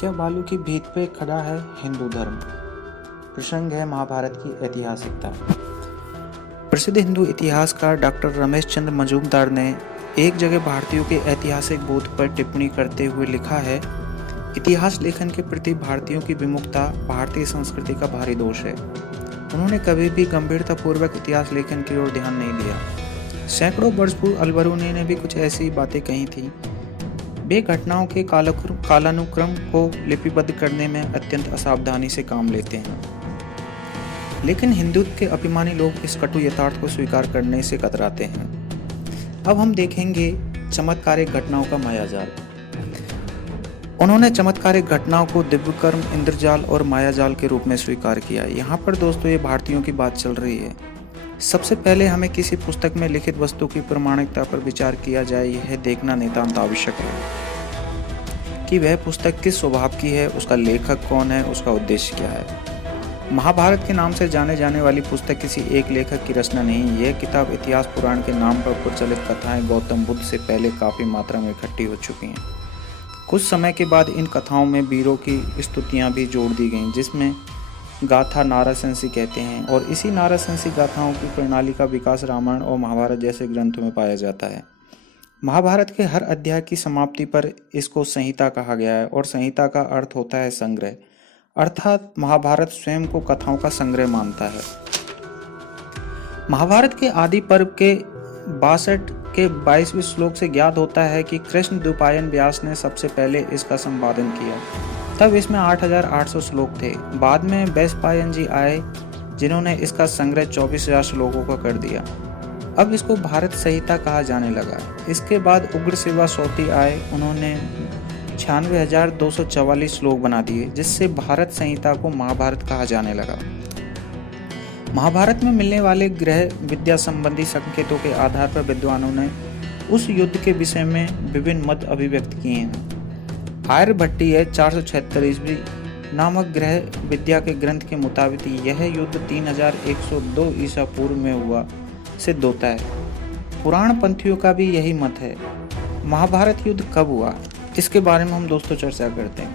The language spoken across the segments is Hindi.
क्या बालू की भीत पे खड़ा है हिंदू धर्म? प्रसंग है महाभारत की ऐतिहासिकता। प्रसिद्ध हिंदू इतिहासकार डॉक्टर रमेश चंद्र मजूमदार ने एक जगह भारतीयों के ऐतिहासिक बोध पर टिप्पणी करते हुए लिखा है, इतिहास लेखन के प्रति भारतीयों की विमुखता भारतीय संस्कृति का भारी दोष है। उन्होंने कभी भी गंभीरतापूर्वक इतिहास लेखन की ओर ध्यान नहीं दिया। सैकड़ों वर्ष पूर्व अलबरूनी ने भी कुछ ऐसी बातें कही थी। वे घटनाओं के कालानुक्रम को लिपिबद्ध करने में अत्यंत असावधानी से काम लेते हैं, लेकिन हिंदुत्व के अभिमानी लोग इस कटु यथार्थ को स्वीकार करने से कतराते हैं। अब हम देखेंगे चमत्कारिक घटनाओं का मायाजाल। उन्होंने चमत्कारिक घटनाओं को दिव्यकर्म, इंद्रजाल और मायाजाल के रूप में स्वीकार किया। यहाँ पर दोस्तों ये भारतीयों की बात चल रही है। सबसे पहले हमें किसी पुस्तक में लिखित वस्तु की प्रामाणिकता पर विचार किया जाए, यह देखना नितांत आवश्यक है कि वह पुस्तक किस स्वभाव की है, उसका लेखक कौन है, उसका उद्देश्य क्या है। महाभारत के नाम से जाने जाने वाली पुस्तक किसी एक लेखक की रचना नहीं। यह किताब इतिहास पुराण के नाम पर प्रचलित कथाएं गौतम बुद्ध से पहले काफ़ी मात्रा में इकट्ठी हो चुकी हैं। कुछ समय के बाद इन कथाओं में वीरों की स्तुतियाँ भी जोड़ दी गईं, जिसमें गाथा नाराशंसी कहते हैं, और इसी नाराशंसी गाथाओं की प्रणाली का विकास रामायण और महाभारत जैसे ग्रंथों में पाया जाता है। महाभारत के हर अध्याय की समाप्ति पर इसको संहिता कहा गया है, और संहिता का अर्थ होता है संग्रह, अर्थात महाभारत स्वयं को कथाओं का संग्रह मानता है। महाभारत के आदि पर्व के 62 के 22वें श्लोक से ज्ञात होता है कि कृष्ण द्वैपायन व्यास ने सबसे पहले इसका संपादन किया। तब इसमें 8800 श्लोक थे। बाद में वैशंपायन जी आए, जिन्होंने इसका संग्रह 24,000 श्लोकों का कर दिया। अब इसको भारत संहिता कहा जाने लगा। इसके बाद उग्रसेवा सौती आए, उन्होंने 96,244 श्लोक बना दिए, जिससे भारत संहिता को महाभारत कहा जाने लगा। महाभारत में मिलने वाले ग्रह विद्या संबंधी संकेतों के आधार पर विद्वानों ने उस युद्ध के विषय में विभिन्न मत अभिव्यक्त किए हैं। आर्यभट्टीय 476 ईस्वी नामक ग्रह विद्या के ग्रंथ के मुताबिक यह युद्ध 3102 ईसा पूर्व में हुआ सिद्ध होता है। पुराण पंथियों का भी यही मत है। महाभारत युद्ध कब हुआ, इसके बारे में हम दोस्तों चर्चा करते हैं।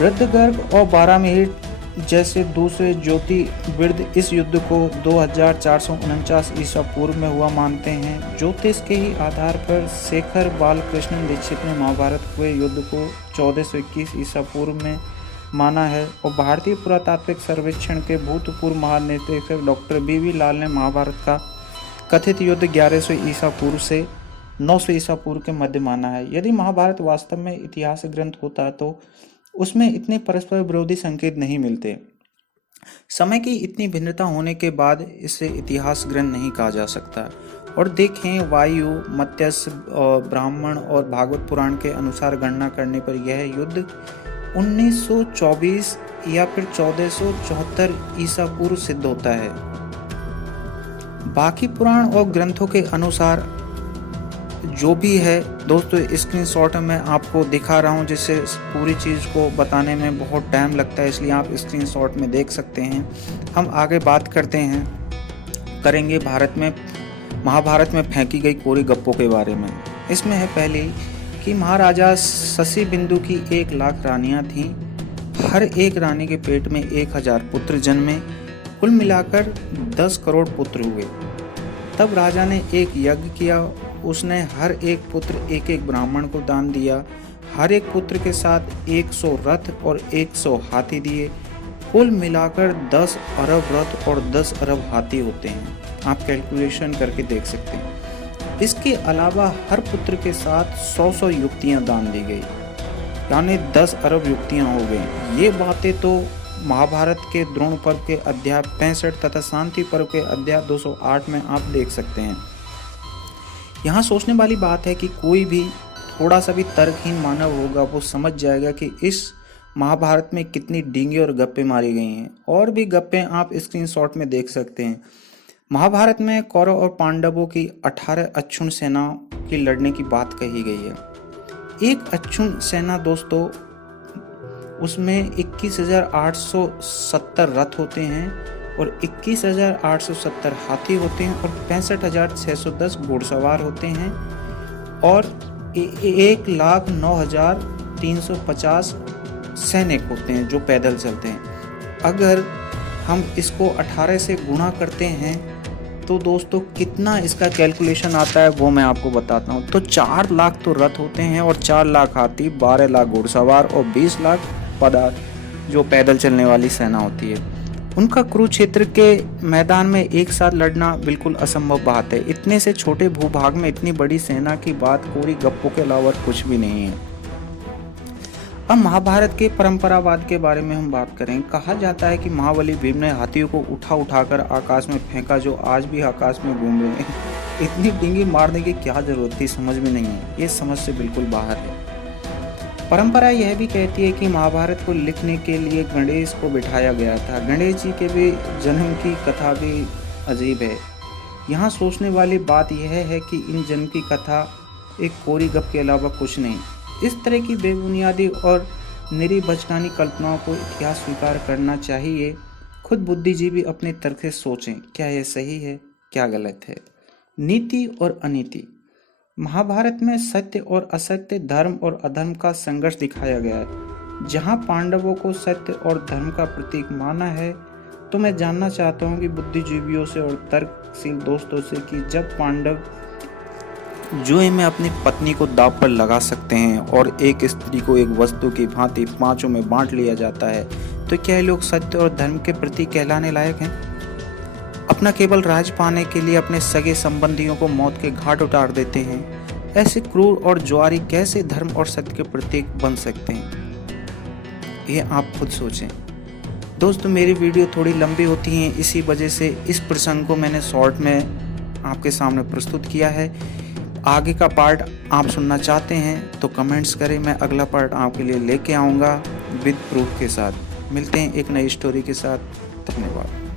वृद्धगर्भ और बारामिहिर जैसे दूसरे ज्योतिर्विद इस युद्ध को 2449 ईसा पूर्व में हुआ मानते हैं। ज्योतिष के ही आधार पर शेखर बालकृष्ण दीक्षित ने महाभारत हुए युद्ध को 1421 ईसा पूर्व में माना है, और भारतीय पुरातात्विक सर्वेक्षण के भूतपूर्व महानिदेशक डॉक्टर बी लाल ने महाभारत का कथित युद्ध 1100 ईसा पूर्व से 900 ईसा पूर्व के मध्य माना है। यदि महाभारत वास्तव में इतिहास ग्रंथ होता तो उसमें इतने परस्पर विरोधी संकेत नहीं मिलते। समय की इतनी भिन्नता होने के बाद इसे इतिहास ग्रंथ नहीं कहा जा सकता। और देखें, वायु, मत्स्य, ब्राह्मण और भागवत पुराण के अनुसार गणना करने पर यह युद्ध 1924 या फिर 1474 ईसा पूर्व सिद्ध होता है। बाकी पुराण और ग्रंथों के अनुसार जो भी है दोस्तों, स्क्रीनशॉट में आपको दिखा रहा हूँ, जिससे पूरी चीज़ को बताने में बहुत टाइम लगता है, इसलिए आप स्क्रीनशॉट में देख सकते हैं। हम आगे बात करेंगे महाभारत में फेंकी गई कोरी गप्पों के बारे में। इसमें है पहली कि महाराजा शशि बिंदु की 1,00,000 रानियाँ थीं। हर एक रानी के पेट में 1000 पुत्र जन्मे। कुल मिलाकर 10 करोड़ पुत्र हुए। तब राजा ने एक यज्ञ किया। उसने हर एक पुत्र एक एक ब्राह्मण को दान दिया। हर एक पुत्र के साथ 100 रथ और 100 हाथी दिए। कुल मिलाकर 10 अरब रथ और 10 अरब हाथी होते हैं। आप कैलकुलेशन करके देख सकते हैं। इसके अलावा हर पुत्र के साथ 100 युक्तियां दान दी गई, यानी 10 अरब युक्तियां हो गई। ये बातें तो महाभारत के द्रोण पर्व के अध्याय 65 तथा शांति पर्व के अध्याय 208 में आप देख सकते हैं। यहाँ सोचने वाली बात है कि कोई भी थोड़ा सा भी तर्कहीन मानव होगा, वो समझ जाएगा कि इस महाभारत में कितनी डींगे और गप्पे मारी गई हैं। और भी गप्पे आप स्क्रीनशॉट में देख सकते हैं। महाभारत में कौरव और पांडवों की 18 अक्षुण सेनाओं की लड़ने की बात कही गई है। एक अक्षुण सेना दोस्तों, उसमें 21,870 रथ होते हैं और 21,870 हाथी होते हैं और 65,610 घुड़सवार होते हैं और 1,09,000 350 सैनिक होते हैं जो पैदल चलते हैं। अगर हम इसको 18 से गुणा करते हैं तो दोस्तों कितना इसका कैलकुलेशन आता है वो मैं आपको बताता हूँ। तो 4 लाख तो रथ होते हैं और 4 लाख हाथी, 12 लाख घुड़सवार और 20 लाख पदार्थ जो पैदल चलने वाली सेना होती है। उनका कुरुक्षेत्र के मैदान में एक साथ लड़ना बिल्कुल असंभव बात है। इतने से छोटे भूभाग में इतनी बड़ी सेना की बात कोरी गप्पों के अलावा कुछ भी नहीं है। अब महाभारत के परंपरावाद के बारे में हम बात करें। कहा जाता है कि महाबली भीम ने हाथियों को उठाकर आकाश में फेंका, जो आज भी आकाश में घूम रहे हैं। इतनी डींगी मारने की क्या जरूरत थी, समझ में नहीं है, ये समझ से बिल्कुल बाहर है। परंपरा यह भी कहती है कि महाभारत को लिखने के लिए गणेश को बिठाया गया था। गणेश जी के भी जन्म की कथा भी अजीब है। यहाँ सोचने वाली बात यह है कि इन जन्म की कथा एक कोरी गप के अलावा कुछ नहीं। इस तरह की बेबुनियादी और निरी बचकानी कल्पनाओं को इतिहास स्वीकार करना चाहिए। खुद बुद्धिजीवी अपने तर्क से सोचें, क्या यह सही है, क्या गलत है। नीति और अनीति। महाभारत में सत्य और असत्य, धर्म और अधर्म का संघर्ष दिखाया गया है। जहां पांडवों को सत्य और धर्म का प्रतीक माना है, तो मैं जानना चाहता हूं कि बुद्धिजीवियों से और तर्कशील दोस्तों से कि जब पांडव जुए में अपनी पत्नी को दांव पर लगा सकते हैं और एक स्त्री को एक वस्तु की भांति 5 में बांट लिया जाता है, तो क्या ये लोग सत्य और धर्म के प्रति कहलाने लायक हैं? अपना केवल राज पाने के लिए अपने सगे संबंधियों को मौत के घाट उतार देते हैं। ऐसे क्रूर और जुआरी कैसे धर्म और सत्य के प्रतीक बन सकते हैं? ये आप खुद सोचें। दोस्तों, मेरी वीडियो थोड़ी लंबी होती हैं, इसी वजह से इस प्रसंग को मैंने शॉर्ट में आपके सामने प्रस्तुत किया है। आगे का पार्ट आप सुनना चाहते हैं तो कमेंट्स करें, मैं अगला पार्ट आपके लिए लेके आऊँगा विद प्रूफ के साथ। मिलते हैं एक नई स्टोरी के साथ। धन्यवाद।